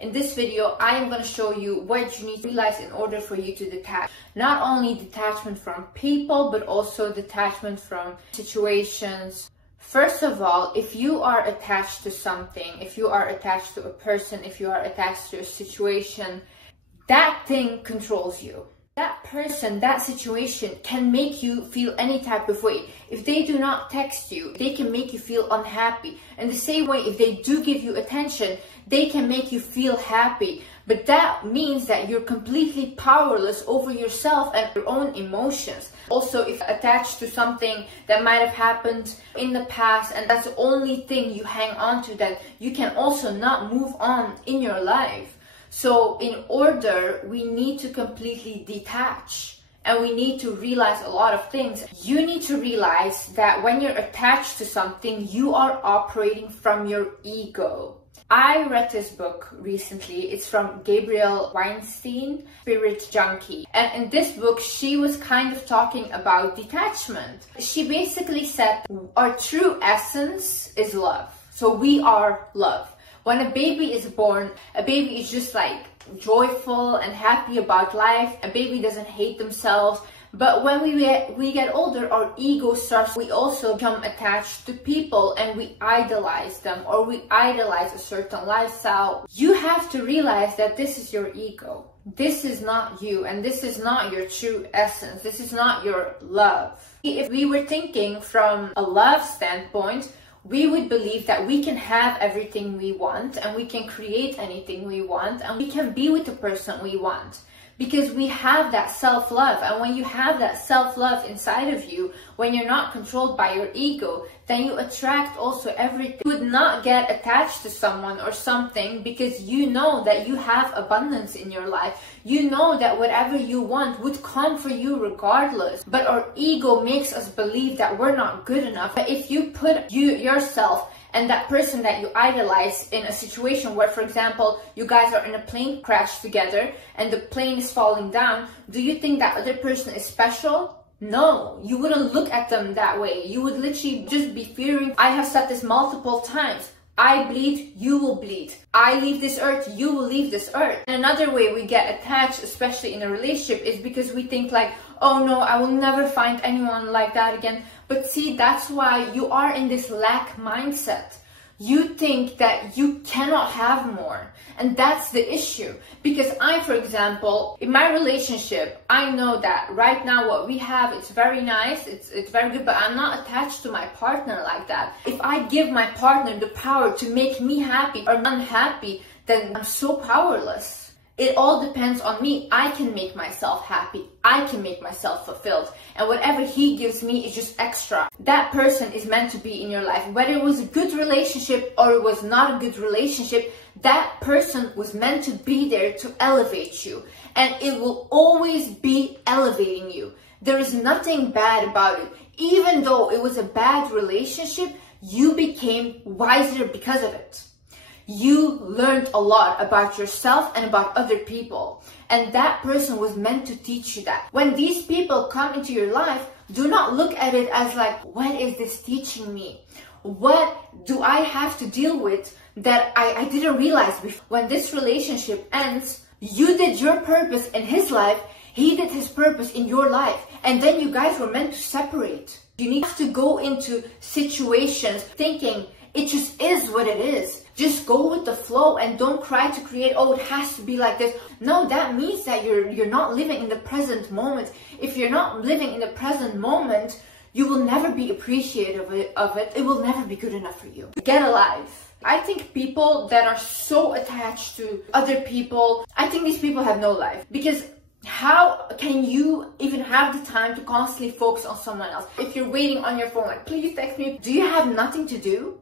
In this video, I am going to show you what you need to realize in order for you to detach. Not only detachment from people, but also detachment from situations. First of all, if you are attached to something, if you are attached to a person, if you are attached to a situation, that thing controls you. That person, that situation can make you feel any type of way. If they do not text you, they can make you feel unhappy. And the same way, if they do give you attention, they can make you feel happy. But that means that you're completely powerless over yourself and your own emotions. Also, if attached to something that might have happened in the past and that's the only thing you hang on to, then you can also not move on in your life. So in order, we need to completely detach and we need to realize a lot of things. You need to realize that when you're attached to something, you are operating from your ego. I read this book recently. It's from Gabrielle Weinstein, Spirit Junkie. And in this book, she was kind of talking about detachment. She basically said our true essence is love. So we are love. When a baby is born, a baby is just like joyful and happy about life. A baby doesn't hate themselves. But when we get older, our ego starts, we also become attached to people and we idolize them or we idolize a certain lifestyle. You have to realize that this is your ego. This is not you and this is not your true essence. This is not your love. If we were thinking from a love standpoint, we would believe that we can have everything we want and we can create anything we want and we can be with the person we want. Because we have that self-love, and when you have that self-love inside of you, when you're not controlled by your ego, then you attract also everything. You would not get attached to someone or something because you know that you have abundance in your life. You know that whatever you want would come for you regardless. But our ego makes us believe that we're not good enough. But if you put yourself and that person that you idolize in a situation where, for example, you guys are in a plane crash together and the plane is falling down, do you think that other person is special? No, you wouldn't look at them that way. You would literally just be fearing. I have said this multiple times. I bleed, you will bleed. I leave this earth, you will leave this earth. And another way we get attached, especially in a relationship, is because we think like, oh no, I will never find anyone like that again. But see, that's why you are in this lack mindset. You think that you cannot have more. And that's the issue. Because I, for example, in my relationship, I know that right now what we have, it's very nice, it's very good, but I'm not attached to my partner like that. If I give my partner the power to make me happy or unhappy, then I'm so powerless. It all depends on me. I can make myself happy. I can make myself fulfilled. And whatever he gives me is just extra. That person is meant to be in your life. Whether it was a good relationship or it was not a good relationship, that person was meant to be there to elevate you. And it will always be elevating you. There is nothing bad about it. Even though it was a bad relationship, you became wiser because of it. You learned a lot about yourself and about other people. And that person was meant to teach you that. When these people come into your life, do not look at it as like, what is this teaching me? What do I have to deal with that I didn't realize before? When this relationship ends, you did your purpose in his life, he did his purpose in your life. And then you guys were meant to separate. You need to go into situations thinking, it just is what it is. Just go with the flow and don't try to create, oh, it has to be like this. No, that means that you're not living in the present moment. If you're not living in the present moment, you will never be appreciative of it. It will never be good enough for you. Get alive. I think people that are so attached to other people, I think these people have no life. Because how can you even have the time to constantly focus on someone else? If you're waiting on your phone, like, please text me. Do you have nothing to do?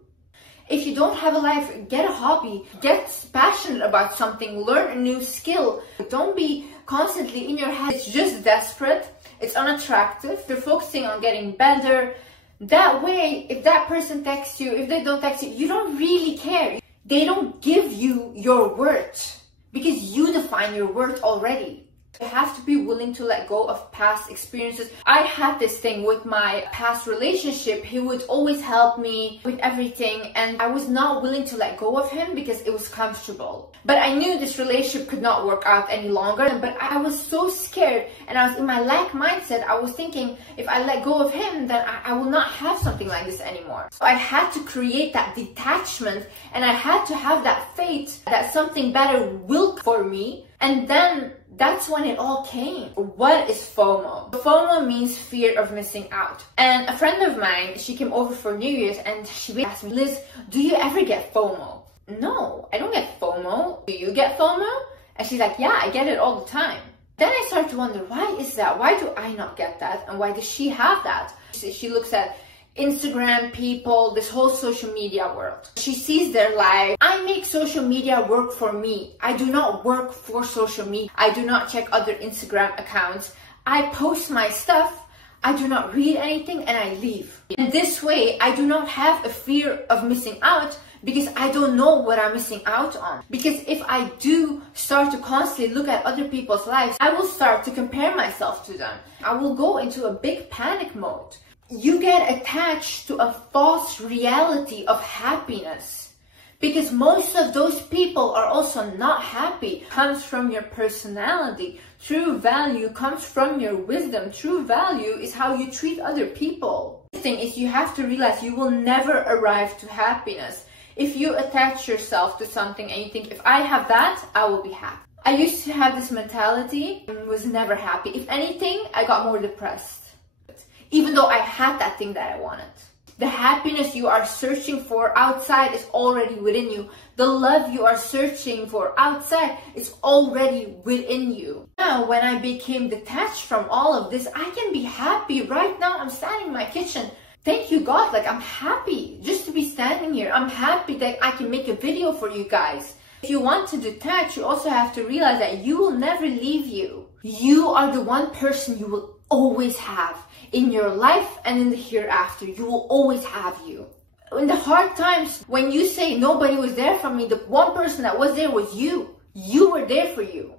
If you don't have a life, get a hobby, get passionate about something, learn a new skill. Don't be constantly in your head. It's just desperate, it's unattractive. You're focusing on getting better. That way, if that person texts you, if they don't text you, you don't really care. They don't give you your worth because you define your worth already. You have to be willing to let go of past experiences. I had this thing with my past relationship. He would always help me with everything, and I was not willing to let go of him because it was comfortable. But I knew this relationship could not work out any longer, but I was so scared, and I was in my lack mindset. I was thinking, if I let go of him, then I will not have something like this anymore. So I had to create that detachment, and I had to have that faith that something better will come for me. And then that's when it all came. What is FOMO? FOMO means fear of missing out. And a friend of mine, she came over for New Year's and she asked me, Liz, do you ever get FOMO? No, I don't get FOMO. Do you get FOMO? And she's like, yeah, I get it all the time. Then I started to wonder, why is that? Why do I not get that? And why does she have that? She looks at Instagram people, this whole social media world. She sees their life. I make social media work for me. I do not work for social media. I do not check other Instagram accounts. I post my stuff. I do not read anything and I leave. In this way, I do not have a fear of missing out because I don't know what I'm missing out on. Because if I do start to constantly look at other people's lives, I will start to compare myself to them. I will go into a big panic mode. You get attached to a false reality of happiness because most of those people are also not happy. It comes from your personality. True value comes from your wisdom. True value is how you treat other people. The thing is, you have to realize you will never arrive to happiness. If you attach yourself to something and you think, if I have that, I will be happy. I used to have this mentality and was never happy. If anything, I got more depressed. Even though I had that thing that I wanted. The happiness you are searching for outside is already within you. The love you are searching for outside is already within you. Now, when I became detached from all of this, I can be happy. Right now, I'm standing in my kitchen. Thank you, God. Like, I'm happy just to be standing here. I'm happy that I can make a video for you guys. If you want to detach, you also have to realize that you will never leave you. You are the one person you will always have in your life and in the hereafter. You will always have you. In the hard times, when you say nobody was there for me, the one person that was there was you. You were there for you.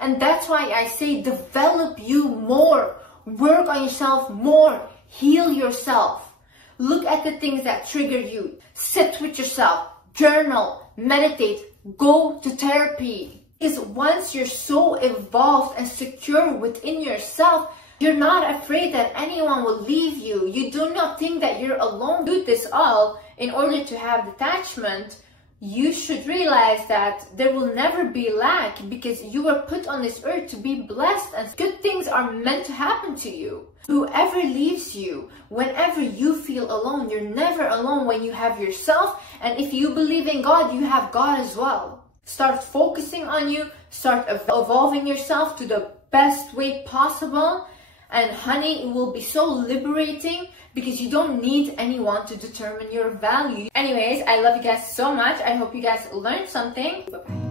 And that's why I say develop you more. Work on yourself more. Heal yourself. Look at the things that trigger you. Sit with yourself. Journal. Meditate. Go to therapy. Because once you're so evolved and secure within yourself, you're not afraid that anyone will leave you. You do not think that you're alone. Do this all in order to have detachment. You should realize that there will never be lack because you were put on this earth to be blessed and good things are meant to happen to you. Whoever leaves you, whenever you feel alone, you're never alone when you have yourself. And if you believe in God, you have God as well. Start focusing on you. Start evolving yourself to the best way possible. And honey, it will be so liberating because you don't need anyone to determine your value. Anyways, I love you guys so much. I hope you guys learned something. Bye-bye.